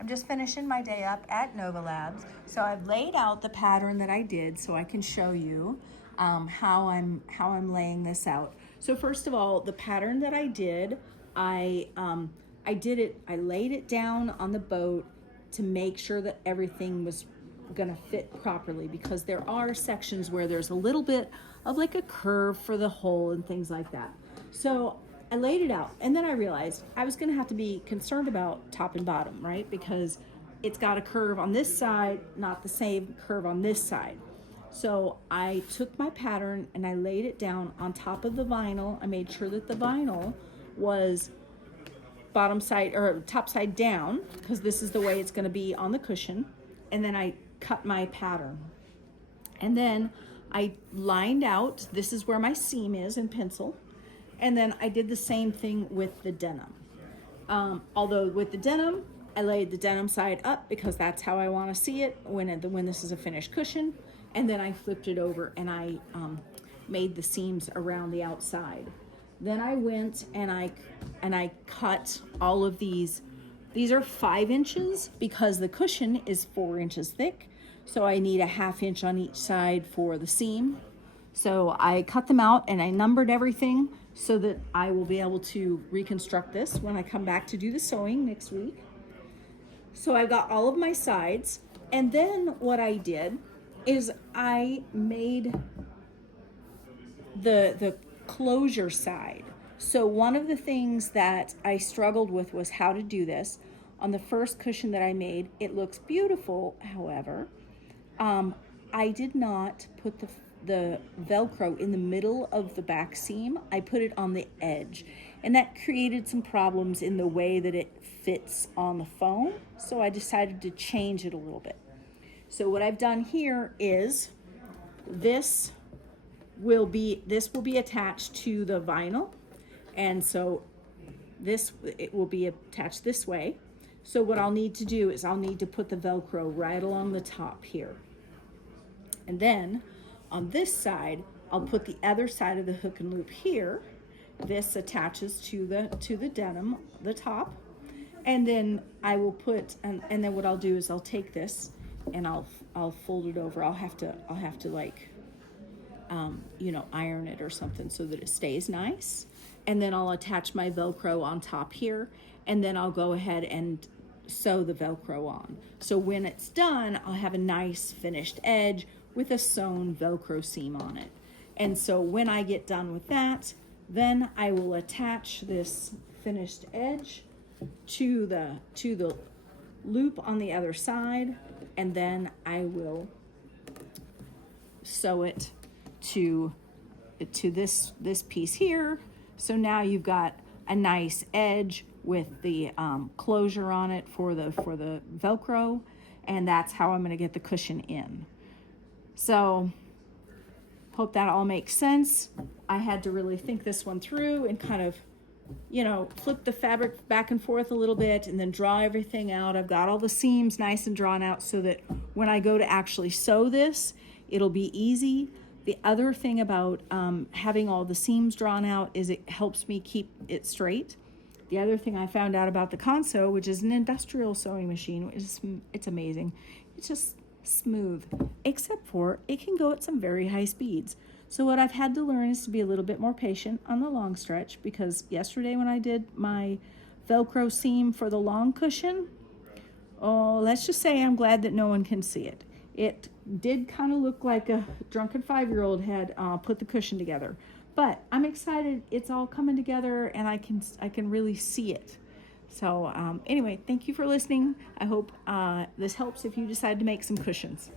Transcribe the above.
I'm just finishing my day up at Nova Labs. So I've laid out the pattern that I did so I can show you how I'm laying this out. So first of all, the pattern that I did, I laid it down on the boat to make sure that everything was gonna fit properly, because there are sections where there's a little bit of like a curve for the hole and things like that. So I laid it out, and then I realized I was gonna have to be concerned about top and bottom, right? Because it's got a curve on this side, not the same curve on this side. So I took my pattern and I laid it down on top of the vinyl. I made sure that the vinyl was bottom side or top side down, because this is the way it's going to be on the cushion. And then I cut my pattern, and then I lined out, this is where my seam is in pencil, and then I did the same thing with the denim. Although with the denim, I laid the denim side up because that's how I want to see it when this is a finished cushion, and then I flipped it over and I made the seams around the outside. Then I went and I cut all of these. These are 5 inches because the cushion is 4 inches thick. So I need a 1/2 inch on each side for the seam. So I cut them out and I numbered everything so that I will be able to reconstruct this when I come back to do the sewing next week. So I've got all of my sides. And then what I did is I made the closure side. So one of the things that I struggled with was how to do this. On the first cushion that I made, it looks beautiful. However, I did not put the Velcro in the middle of the back seam. I put it on the edge, and that created some problems in the way that it fits on the foam. So I decided to change it a little bit. So what I've done here is this will be attached to the vinyl, and so it will be attached this way. So what I'll need to do is I'll need to put the Velcro right along the top here, and then on this side I'll put the other side of the hook and loop here. This attaches to the denim, the top, and then I will put and then what I'll do is I'll take this and I'll fold it over. I'll have to like iron it or something so that it stays nice. And then I'll attach my Velcro on top here, and then I'll go ahead and sew the Velcro on. So when it's done, I'll have a nice finished edge with a sewn Velcro seam on it. And so when I get done with that, then I will attach this finished edge to the loop on the other side, and then I will sew it to this piece here. So now you've got a nice edge with the closure on it for the Velcro, and that's how I'm going to get the cushion in. So hope that all makes sense. I had to really think this one through and kind of flip the fabric back and forth a little bit and then draw everything out. I've got all the seams nice and drawn out so that when I go to actually sew this, it'll be easy. The other thing about having all the seams drawn out is it helps me keep it straight. The other thing I found out about the Consew, which is an industrial sewing machine, it's amazing. It's just smooth, except for it can go at some very high speeds. So what I've had to learn is to be a little bit more patient on the long stretch, because yesterday when I did my Velcro seam for the long cushion, let's just say I'm glad that no one can see it. It did kind of look like a drunken 5-year-old had put the cushion together. But I'm excited. It's all coming together, and I can really see it. So anyway, thank you for listening. I hope this helps if you decide to make some cushions.